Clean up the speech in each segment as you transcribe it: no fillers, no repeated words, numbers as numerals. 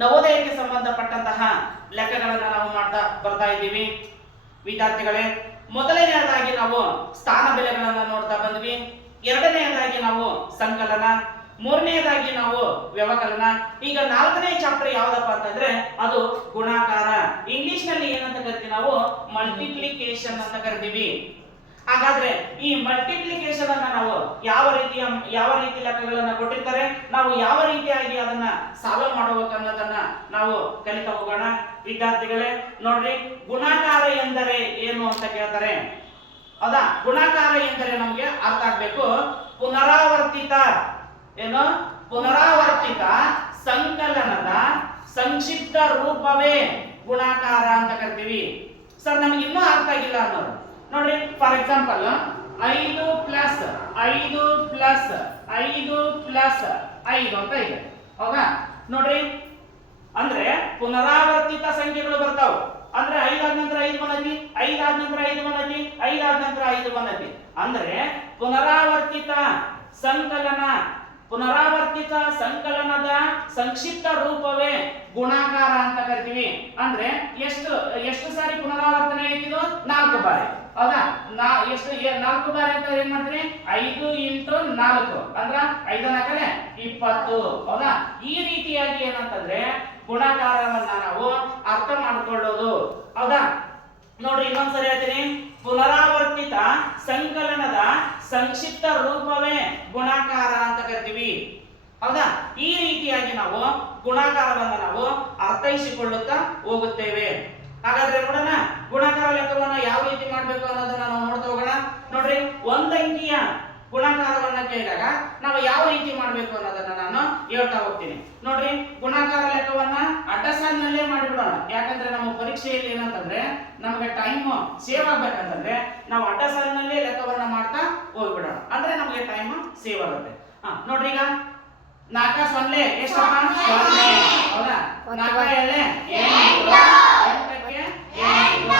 ನವೋದಯಕ್ಕೆ ಸಂಬಂಧಪಟ್ಟಂತಹ ಲೆಕ್ಕಗಳನ್ನು ನಾವು ಮಾಡ್ತಾ ಬರ್ತಾ ಇದ್ದೀವಿ ವಿದ್ಯಾರ್ಥಿಗಳೇ. ಮೊದಲನೆಯದಾಗಿ ನಾವು ಸ್ಥಾನ ಬೆಲೆಗಳನ್ನು ನೋಡ್ತಾ ಬಂದ್ವಿ. ಎರಡನೆಯದಾಗಿ ನಾವು ಸಂಕಲನ, ಮೂರನೆಯದಾಗಿ ನಾವು ವ್ಯವಕಲನ. ಈಗ ನಾಲ್ಕನೇ ಚಾಪ್ಟರ್ ಯಾವ್ದಪ್ಪ ಅಂತಂದ್ರೆ ಅದು ಗುಣಾಕಾರ. ಇಂಗ್ಲಿಷ್ ನಲ್ಲಿ ಏನಂತ ಕರಿತೀವಿ ನಾವು ಮಲ್ಟಿಪ್ಲಿಕೇಶನ್ ಅಂತ ಕರಿತೀವಿ. ಹಾಗಾದ್ರೆ ಈ ಮಲ್ಟಿಪ್ಲಿಕೇಶನ್ ಅನ್ನ ನಾವು ಯಾವ ರೀತಿ ಲೆಕ್ಕಗಳನ್ನ ಕೊಟ್ಟಿರ್ತಾರೆ, ನಾವು ಯಾವ ರೀತಿಯಾಗಿ ಅದನ್ನ ಸಾಲ್ವ್ ಮಾಡಬೇಕು ಅನ್ನೋದನ್ನ ನಾವು ಕಲಿತಾ ಹೋಗೋಣ ವಿದ್ಯಾರ್ಥಿಗಳೇ. ನೋಡ್ರಿ, ಗುಣಾಕಾರ ಎಂದರೆ ಏನು ಅಂತ ಕೇಳ್ತಾರೆ. ಹೌದಾ? ಗುಣಾಕಾರ ಎಂದರೆ ನಮಗೆ ಅರ್ಥ ಆಗ್ಬೇಕು. ಪುನರಾವರ್ತಿತ ಏನು? ಪುನರಾವರ್ತಿತ ಸಂಕಲನದ ಸಂಕ್ಷಿಪ್ತ ರೂಪವೇ ಗುಣಾಕಾರ ಅಂತ ಕರಿತೀವಿ. ಸರ್ ನಮಗೆ ಇನ್ನೂ ಅರ್ಥ ಆಗಿಲ್ಲ ಅನ್ನೋರು ನೋಡ್ರಿ, for example 5 plus 5 plus 5 plus 5 ಅಂತ ಇದೆ. ಹೌದಾ? ನೋಡ್ರಿ, ಅಂದ್ರೆ ಪುನರಾವರ್ತಿತ ಸಂಖ್ಯೆಗಳು ಬರ್ತಾವ. ಅಂದ್ರೆ 5 ಆದ ನಂತರ 5 ಬಂದೈತಿ, 5 ಆದ ನಂತರ 5 ಬಂದೈತಿ, 5 ಆದ ನಂತರ 5 ಬಂದೈತಿ. ಅಂದ್ರೆ ಪುನರಾವರ್ತಿತ ಸಂಕಲನದ ಸಂಕ್ಷಿಪ್ತ ರೂಪವೇ ಗುಣಾಕಾರ ಅಂತ ಕರಿತೀವಿ. ಅಂದ್ರೆ ಎಷ್ಟು ಸಾರಿ ಪುನರಾವರ್ತನೆ ಆಗಿದ್ದು? 4 ಬಾರಿ. ಹೌದಾ? ಎಷ್ಟು 4 ಬಾರಿ ಅಂತ ಏನ್ ಮಾಡ್ತೀವಿ? 5 × 4 ಅಂದ್ರ 5 4 20. ಹೌದಾ? ಈ ರೀತಿಯಾಗಿ ಏನಂತಂದ್ರೆ ಗುಣಾಕಾರವನ್ನ ನಾವು ಅರ್ಥ ಮಾಡಿಕೊಳ್ಳೋದು. ಹೌದಾ? ನೋಡ್ರಿ, ಇನ್ನೊಂದ್ಸರಿ ಹೇಳ್ತೀನಿ. ಪುನರಾವರ್ತಿತ ಸಂಕಲನದ ಸಂಕ್ಷಿಪ್ತ ರೂಪವೇ ಗುಣಾಕಾರ ಅಂತ ಕರಿತೀವಿ. ಹೌದಾ? ಈ ರೀತಿಯಾಗಿ ನಾವು ಗುಣಾಕಾರವನ್ನು ನಾವು ಅರ್ಥೈಸಿಕೊಳ್ಳುತ್ತಾ ಹೋಗುತ್ತೇವೆ. ಹಾಗಾದ್ರೆ ನೋಡೋಣ, ಗುಣಾಕಾರ ಲೆಕ್ಕವನ್ನ ಯಾವ ರೀತಿ ಮಾಡಬೇಕು ಅನ್ನೋದನ್ನ ನಾವು ನೋಡ್ತಾ ಹೋಗೋಣ. ನೋಡ್ರಿ, ಒಂದಂಕಿಯ ಗುಣಾಕಾರವನ್ನ ಕೇಳಿದಾಗ ನಾವು ಯಾವ ರೀತಿ ಮಾಡಬೇಕು ಅನ್ನೋದನ್ನ ನಾನು ಹೇಳ್ತಾ ಹೋಗ್ತೀನಿ. ನೋಡ್ರಿ, ಗುಣಾಕಾರ ಲೆಕ್ಕವನ್ನ ಅಡ್ಡ ಸಾಲಿನಲ್ಲೇ ಮಾಡಿಬಿಡೋಣ. ಯಾಕಂದ್ರೆ ನಮ್ಮ ಪರೀಕ್ಷೆಯಲ್ಲಿ ಏನಂತಂದ್ರೆ ನಮಗೆ ಟೈಮ್ ಸೇವ್ ಆಗ್ಬೇಕಂತಂದ್ರೆ ನಾವು ಅಡ್ಡ ಸಾಲಿನಲ್ಲೇ ಲೆಕ್ಕವನ್ನ ಮಾಡ್ತಾ ಹೋಗ್ಬಿಡೋಣ. ಅಂದ್ರೆ ನಮಗೆ ಟೈಮ್ ಸೇವ್ ಆಗುತ್ತೆ. ನೋಡ್ರಿ, ಈಗ 4 0 ಎಷ್ಟಪ್ಪ? 0. ಹೌದಾ? 4 7 8 8ಕ್ಕೆ 8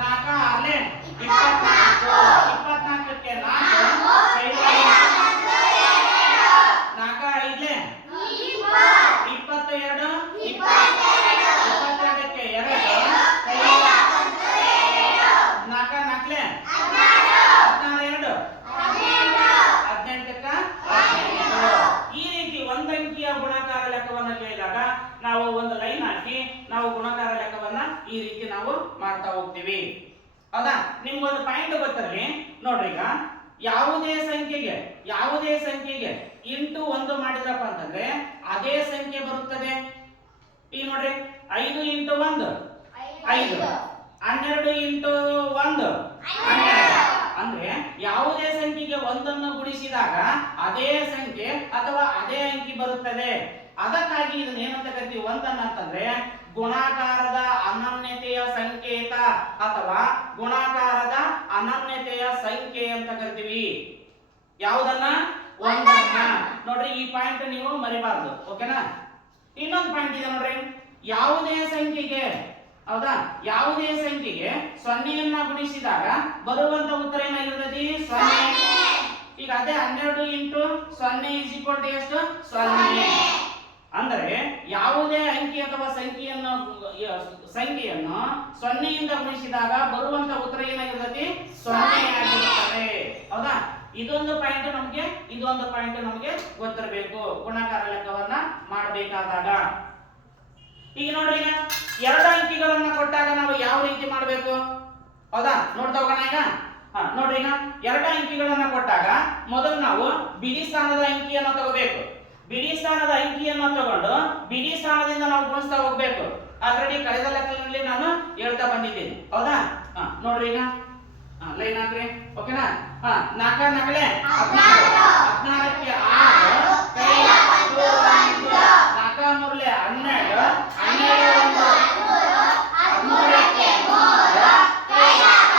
4 6 24 24ಕ್ಕೆ 4 4 5 22 22ಕ್ಕೆ 2 4 4 16 18ಕ್ಕೆ 18. ಈ ರೀತಿ ಒಂದಂಕಿಯ ಗುಣಾಕಾರ ಲೆಕ್ಕವನ್ನ ಕೇಳಿದಾಗ ನಾವು ಒಂದು ಲೈನ್ ಹಾಕಿ ನಾವು ಗುಣಾಕಾರ ಲೆಕ್ಕವನ್ನ ಈ ರೀತಿ ನಾವು ಮಾಡ್ತಾ ಹೋಗ್ತೀವಿ. ಹೌದಾ? ನಿಮ್ಗೊಂದು ಪಾಯಿಂಟ್ ಗೊತ್ತಿರಲಿ. ನೋಡ್ರಿ, ಈಗ ಯಾವುದೇ ಸಂಖ್ಯೆಗೆ ಇಂಟು 1 ಮಾಡಿದ್ರಪ್ಪ ಅಂತಂದ್ರೆ ಅದೇ ಸಂಖ್ಯೆ ಬರುತ್ತದೆ. ಈಗ ನೋಡ್ರಿ, 5 × 1 5, 12 × 1 12. ಅಂದ್ರೆ ಯಾವುದೇ ಸಂಖ್ಯೆಗೆ 1 ಗುಣಿಸಿದಾಗ ಅದೇ ಸಂಖ್ಯೆ ಅಥವಾ ಅದೇ ಅಂಕಿ ಬರುತ್ತದೆ. ಅದಕ್ಕಾಗಿ ಇದನ್ನ ಏನಂತ ಕರಿತೀವಿ? 1 ಅಂತಂದ್ರೆ ಗುಣಾಕಾರದ ಅನನ್ಯತೆಯ ಸಂಕೇತ ಅಥವಾ ಗುಣಾಕಾರದ ಅನನ್ಯತೆಯ ಸಂಖ್ಯೆ ಅಂತ ಕರಿತೀವಿ. ಯಾವುದನ್ನ? 1. ನೋಡ್ರಿ, ಈ ಪಾಯಿಂಟ್ ನೀವು ಮರಿಬಾರ್ದು. ಓಕೆನಾ? ಇನ್ನೊಂದು ಪಾಯಿಂಟ್ ಇದೆ ನೋಡ್ರಿ, ಯಾವುದೇ ಸಂಖ್ಯೆಗೆ, ಹೌದಾ, ಯಾವುದೇ ಸಂಖ್ಯೆಗೆ 0 ಗುಣಿಸಿದಾಗ ಬರುವಂತ ಉತ್ತರ ಏನಾಗಿರ್ತದೆ? 0. ಈಗ ಅದೇ 12 × 0 ಎಷ್ಟು? 0. ಅಂದರೆ ಯಾವುದೇ ಅಂಕಿ ಅಥವಾ ಸಂಖ್ಯೆಯನ್ನು 0 ಇಂದ ಗುಣಿಸಿದಾಗ ಬರುವಂತ ಉತ್ತರ ಏನಾಗಿರ್ತದೆ? 0 ಆಗಿರುತ್ತದೆ. ಹೌದಾ? ಇದೊಂದು ಪಾಯಿಂಟ್ ನಮಗೆ ಗೊತ್ತಿರಬೇಕು ಗುಣಾಕಾರ ಲೆಕ್ಕವನ್ನ ಮಾಡಬೇಕಾದಾಗ. ಈಗ ನೋಡ್ರಿ, ಈಗ 2 ಅಂಕಿಗಳನ್ನ ಕೊಟ್ಟಾಗ ನಾವು ಯಾವ ರೀತಿ ಮಾಡಬೇಕು? ಹೌದಾ? ನೋಡ್ತಾ ಹೋಗೋಣ. ಈಗ ನೋಡ್ರಿ, ಈಗ 2 ಅಂಕಿಗಳನ್ನ ಕೊಟ್ಟಾಗ ಮೊದಲು ನಾವು ಬಿಡಿ ಸ್ಥಾನದ ಅಂಕಿಯನ್ನು ತಗೋಬೇಕು. ಬಿಡಿ ಸ್ಥಾನದ ಅಂಕಿಯನ್ನು ತಗೊಂಡು ಬಿಡಿ ಸ್ಥಾನದಿಂದ ನಾವು ಗುಣಿಸ್ತಾ ಹೋಗ್ಬೇಕು. ಆಲ್ರೆಡಿ ಕಳೆದ ಲೆಕ್ಕದಲ್ಲಿ ನಾನು ಹೇಳ್ತಾ ಬಂದಿದ್ದೀನಿ. ಹೌದಾ? ನೋಡ್ರಿ, ಈಗ ಲೈನ್ ಹಾಕ್ರಿ. ಓಕೆನಾ? 4 4 16 16ಕ್ಕೆ 6 ಕೈ 4 3 12 12 13ಕ್ಕೆ 3 ಕೈ 1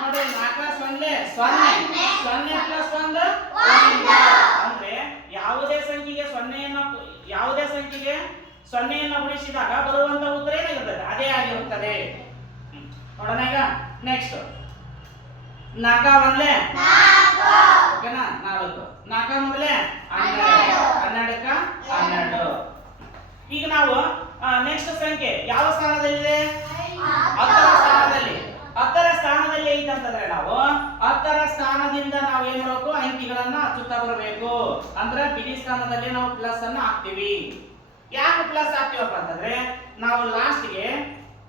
ನೋಡಿ, 4 0 0 ಪ್ಲಸ್ 1 1. ಅಂದ್ರೆ ಯಾವುದೇ ಸಂಖ್ಯೆಗೆ 0 ಗುಣಿಸಿದಾಗ ಬರುವಂತ ಉತ್ತರ ಏನಾಗಿರ್ತದೆ? ಅದೇ ಆಗಿರುತ್ತದೆ. ನೋಡೋಣ. ಈಗ ನೆಕ್ಸ್ಟ್ 4 1 4, ಓಕೆನಾ? 4 4 1 12 12ಕ್ಕೆ 12. ಈಗ ನಾವು ನೆಕ್ಸ್ಟ್ ಸಂಖ್ಯೆ ಯಾವ ಸ್ಥಾನದಲ್ಲಿದೆ? 10ರ ಸ್ಥಾನದಲ್ಲಿ. 10ರ ಸ್ಥಾನದಲ್ಲಿ ಐತೆ ಅಂತಂದ್ರೆ ನಾವು 10ರ ಸ್ಥಾನದಿಂದ ನಾವು ಏನ್ ಮಾಡಬೇಕು? ಅಂಕಿಗಳನ್ನ ಹಚ್ಚುತ್ತಾ ಬರಬೇಕು. ಅಂದ್ರೆ ಬಿಡಿ ಸ್ಥಾನದಲ್ಲಿ ನಾವು ಪ್ಲಸ್ ಅನ್ನ ಹಾಕ್ತೀವಿ. ಯಾಕೆ ಪ್ಲಸ್ ಹಾಕ್ತೀವಪ್ಪ ಅಂತಂದ್ರೆ ನಾವು ಲಾಸ್ಟ್ಗೆ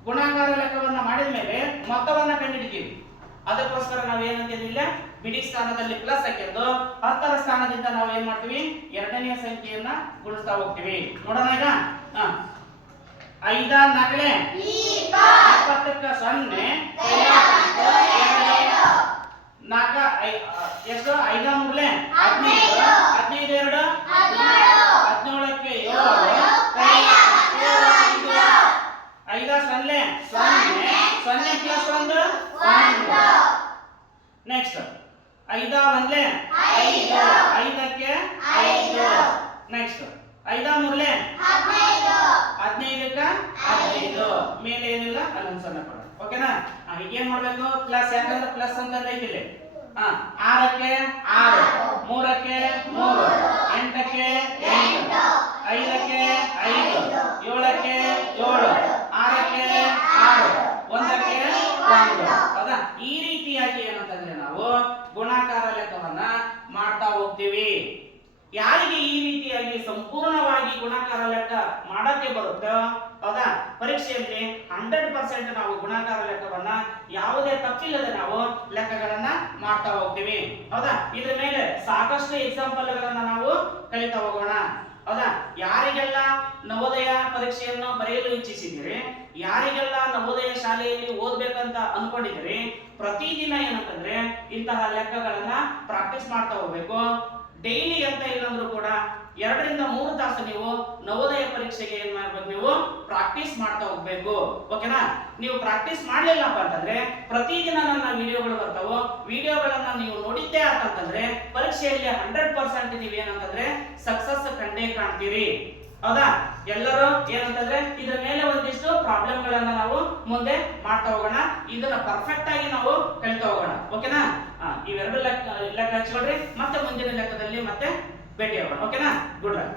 ಗುಣಾಕಾರ ಲೆಕ್ಕವನ್ನ ಮಾಡಿದ ಮೇಲೆ ಮೊತ್ತವನ್ನ ಕಂಡುಹಿಡಿತೀವಿ. ಅದಕ್ಕೋಸ್ಕರ ನಾವು ಏನಂತಿಲ್ಲ ಬಿಡಿ ಸ್ಥಾನದಲ್ಲಿ ಪ್ಲಸ್ ಹಾಕಿದ್ದು 10ರ ಸ್ಥಾನದಿಂದ ನಾವು ಏನ್ ಮಾಡ್ತೀವಿ? ಎರಡನೆಯ ಸಂಖ್ಯೆಯನ್ನ ಗುಣಿಸ್ತಾ ಹೋಗ್ತೀವಿ. ನೋಡೋಣ ಈಗ. 5 4 20ಕ್ಕೆ 0 4 ಎಷ್ಟು? 5 3 15 15 2 17ಕ್ಕೆ 7 5 0 0 ಪ್ಲಸ್ 1 1. ನೆಕ್ಸ್ಟ್ 5 1 5 5ಕ್ಕೆ 5. ನೆಕ್ಸ್ಟ್ 5 3 15ಕ್ಕೆ 15. ಮೇಲೆ ಏನಿಲ್ಲ ಅಲ್ಲೊಂದು ಸಣ್ಣ ಪಡ. ಓಕೆನಾ? ಈಗ ಏನ್ ಮಾಡ್ಬೇಕು? ಪ್ಲಸ್ ಯಾಕಂದ್ರೆ ಪ್ಲಸ್ ಅಂತ ಐತಿ ಇಲ್ಲಿ. 6ಕ್ಕೆ 6 3ಕ್ಕೆ 3 8ಕ್ಕೆ 8 5ಕ್ಕೆ 5 7ಕ್ಕೆ 7 6ಕ್ಕೆ 6 1ಕ್ಕೆ 1. ಹೌದಾ? ಈ ರೀತಿಯಾಗಿ ಏನಂತಂದ್ರೆ ನಾವು ಗುಣಾಕಾರ ಲೆಕ್ಕವನ್ನ ಮಾಡ್ತಾ ಹೋಗ್ತೀವಿ. ಯಾರಿಗೆ ಈ ರೀತಿಯಾಗಿ ಸಂಪೂರ್ಣವಾಗಿ ಗುಣಾಕಾರ ಲೆಕ್ಕ ಮಾಡಕ್ಕೆ ಬರುತ್ತೋ, ಹೌದಾ, ಪರೀಕ್ಷೆಯಲ್ಲಿ 100% ನಾವು ಗುಣಾಕಾರ ಲೆಕ್ಕವನ್ನ ಯಾವುದೇ ತಪ್ಪಿಲ್ಲದೆ ನಾವು ಲೆಕ್ಕಗಳನ್ನ ಮಾಡ್ತಾ ಹೋಗ್ತೀವಿ. ಹೌದಾ? ಇದ್ರ ಮೇಲೆ ಸಾಕಷ್ಟು ಎಕ್ಸಾಂಪಲ್ಗಳನ್ನ ನಾವು ಕಲಿತಾ ಹೋಗೋಣ. ಹೌದಾ? ಯಾರಿಗೆಲ್ಲ ನವೋದಯ ಪರೀಕ್ಷೆಯನ್ನು ಬರೆಯಲು ಇಚ್ಛಿಸಿದಿರಿ, ಯಾರಿಗೆಲ್ಲ ನವೋದಯ ಶಾಲೆಯಲ್ಲಿ ಓದ್ಬೇಕಂತ ಅನ್ಕೊಂಡಿದ್ದೀರಿ, ಪ್ರತಿದಿನ ಏನಂತಂದ್ರೆ ಇಂತಹ ಲೆಕ್ಕಗಳನ್ನ ಪ್ರಾಕ್ಟೀಸ್ ಮಾಡ್ತಾ ಹೋಗ್ಬೇಕು. ಡೈಲಿ ಅಂತ ಇಲ್ಲಂದ್ರೂ ಕೂಡ 2 ರಿಂದ 3 ತಾಸು ನೀವು ನವೋದಯ ಪರೀಕ್ಷೆಗೆ ಏನ್ ಮಾಡ್ಬೇಕು? ನೀವು ಪ್ರಾಕ್ಟೀಸ್ ಮಾಡ್ತಾ ಹೋಗ್ಬೇಕು. ಓಕೆನಾ? ನೀವು ಪ್ರಾಕ್ಟೀಸ್ ಮಾಡ್ಲಿಲ್ಲಪ್ಪ ಅಂತಂದ್ರೆ ಪ್ರತಿದಿನ ನನ್ನ ವಿಡಿಯೋಗಳು ಬರ್ತಾವೋ, ವಿಡಿಯೋಗಳನ್ನ ನೀವು ನೋಡಿದ್ದೇ ಅಂತಂದ್ರೆ ಪರೀಕ್ಷೆಯಲ್ಲಿ 100% ನೀವು ಏನಂತಂದ್ರೆ ಸಕ್ಸಸ್ ಕಂಡೇ ಕಾಣ್ತೀರಿ. ಹೌದಾ? ಎಲ್ಲರೂ ಏನಂತಂದ್ರೆ ಇದ್ರ ಮೇಲೆ ಒಂದಿಷ್ಟು ಪ್ರಾಬ್ಲಮ್ ಗಳನ್ನ ನಾವು ಮುಂದೆ ಮಾಡ್ತಾ ಹೋಗೋಣ. ಇದನ್ನ ಪರ್ಫೆಕ್ಟ್ ಆಗಿ ನಾವು ಕಲಿತಾ ಹೋಗೋಣ. ಓಕೆನಾ? ಇವೆರಡು ಲೆಕ್ಕ ಹಚ್ಕೊಳ್ರಿ. ಮತ್ತೆ ಮುಂದಿನ ಲೆಕ್ಕದಲ್ಲಿ ಮತ್ತೆ ಭೇಟಿ ಆಗೋಣ. ಓಕೆನಾ? Good luck.